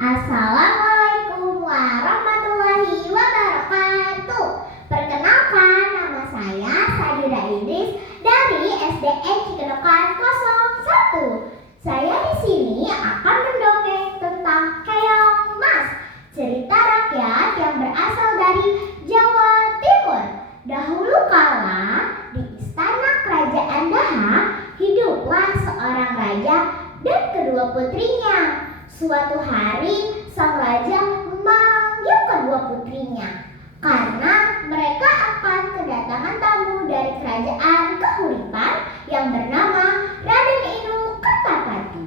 Assalamualaikum warahmatullahi wabarakatuh. Perkenalkan, nama saya Sadira Idris dari SDN Cikedokan 01. Saya di sini akan mendongeng tentang Keong Mas, cerita rakyat yang berasal dari Jawa Timur. Dahulu kala di istana kerajaan Daha hiduplah seorang raja dan kedua putrinya. Suatu hari sang raja memanggil kedua putrinya karena mereka akan kedatangan tamu dari kerajaan Kahuripan yang bernama Raden Inu Kertapati.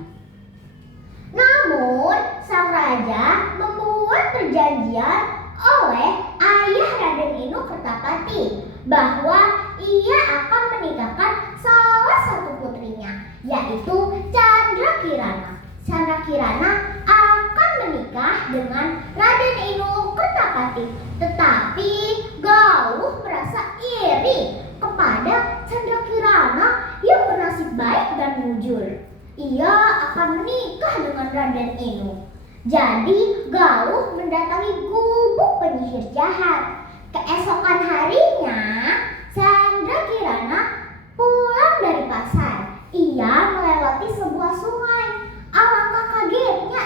Namun sang raja membuat perjanjian oleh ayah Raden Inu Kertapati bahwa ia akan menikahkan salah satu putrinya, yaitu Candrakirana. Candrakirana akan menikah dengan Raden Inu Kertapati, tetapi Galuh merasa iri kepada Candrakirana yang bernasib baik dan mujur. Ia akan menikah dengan Raden Inu. Jadi Galuh mendatangi gubuk penyihir jahat. Keesokan harinya Candrakirana pulang dari pasar. Ia melewati sebuah sungai. Alangkah kagetnya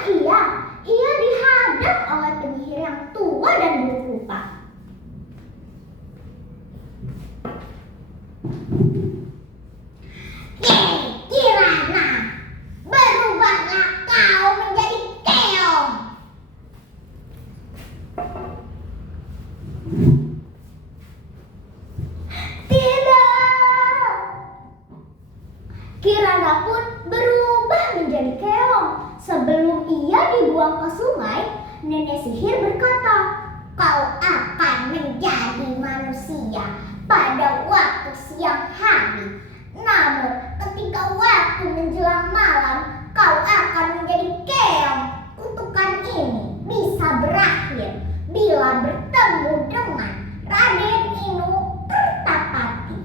ia dihadap oleh penyihir yang tua dan buruk rupa. Kirana, berubahlah kau menjadi keong. Tidak. Kirana pun berubah menjadi keong. Sebelum ia dibuang ke sungai, nenek sihir berkata, "Kau akan menjadi manusia pada waktu siang hari. Namun ketika waktu menjelang malam, kau akan menjadi keong. Kutukan ini bisa berakhir bila bertemu dengan Raden Inu Kertapati."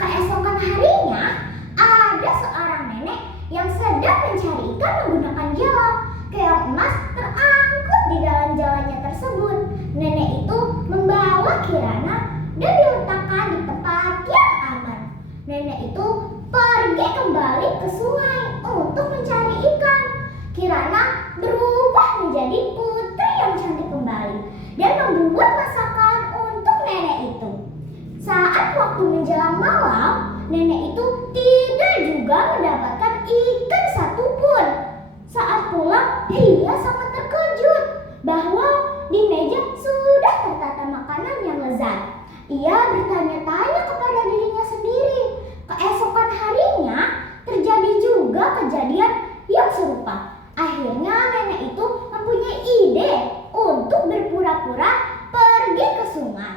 Keesokan harinya, ada seorang nenek yang sedang mencari ikan menggunakan jala. Keong emas terangkut di dalam jalanya tersebut. Nenek itu membawa Kirana dan diletakkan di tempat yang aman. Nenek itu pergi kembali ke sungai untuk mencari ikan. Kirana berubah menjadi putri yang cantik kembali dan membuat masakan untuk nenek itu. Saat waktu menjelang malam, nenek itu tidak juga mendapatkan ikan satupun. Saat pulang, ia sangat terkejut bahwa di meja sudah tertata makanan yang lezat. Ia bertanya-tanya kepada dirinya sendiri. Keesokan harinya, terjadi juga kejadian yang serupa. Akhirnya nenek itu mempunyai ide untuk berpura-pura pergi ke sungai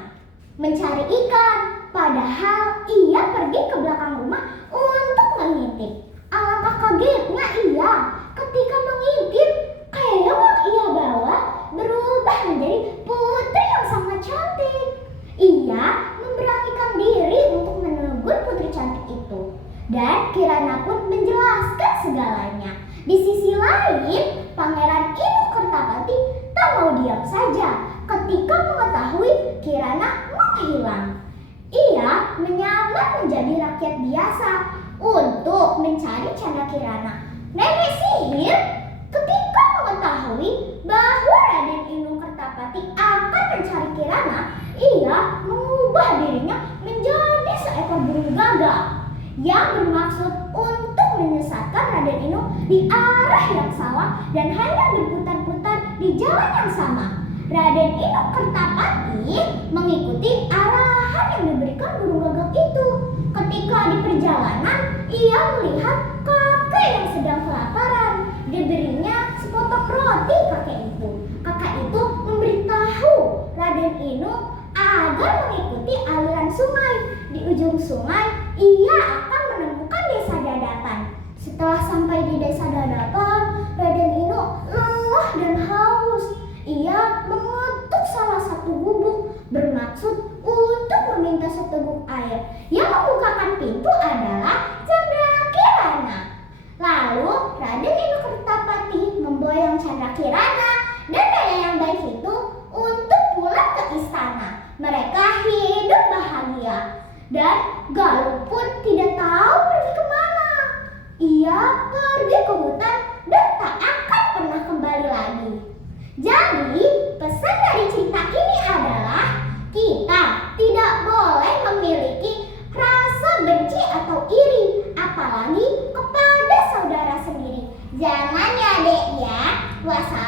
mencari ikan. Padahal ia pergi ke belakang rumah untuk mengintip. Alangkah kagetnya ia ketika mengintip, keong yang ia bawa berubah menjadi putri yang sangat cantik. Ia memberanikan diri untuk menegur putri cantik itu, dan Kirana pun menjelaskan segalanya. Di sisi lain, Pangeran Inu Kertapati tak mau diam saja ketika mengetahui Kirana menghilang. Ia menyamar menjadi rakyat biasa untuk mencari Candrakirana. Nenek sihir ketika mengetahui bahwa Raden Inu Kertapati akan mencari Kirana, ia mengubah dirinya menjadi seekor burung gagak yang bermaksud untuk menyesatkan Raden Inu di arah yang salah dan hanya berputar-putar di jalan yang sama. Raden Inu Kertapati mengikuti arahan yang diberikan burung gagak itu. Ketika di perjalanan, ia melihat kakek yang sedang kelaparan. Diberinya sepotong roti kakek itu. Kakek itu memberitahu Raden Inu agar mengikuti aliran sungai. Di ujung sungai, ia akan menemukan desa Dadatan. Setelah sampai di desa Dadatan, Raden Inu lelah dan haus. Ia mengetuk salah satu gubuk bermaksud untuk meminta seteguk air. Yang membukakan pintu adalah Candrakirana. Lalu Raden Inu Kertapati memboyong Candrakirana Dan Galuh pun tidak tahu pergi kemana. Ia pergi ke hutan dan tak akan pernah kembali lagi. Jadi, pesan dari cerita ini adalah kita tidak boleh memiliki rasa benci atau iri, apalagi kepada saudara sendiri. Jangan ya, Dek ya. Wassalam.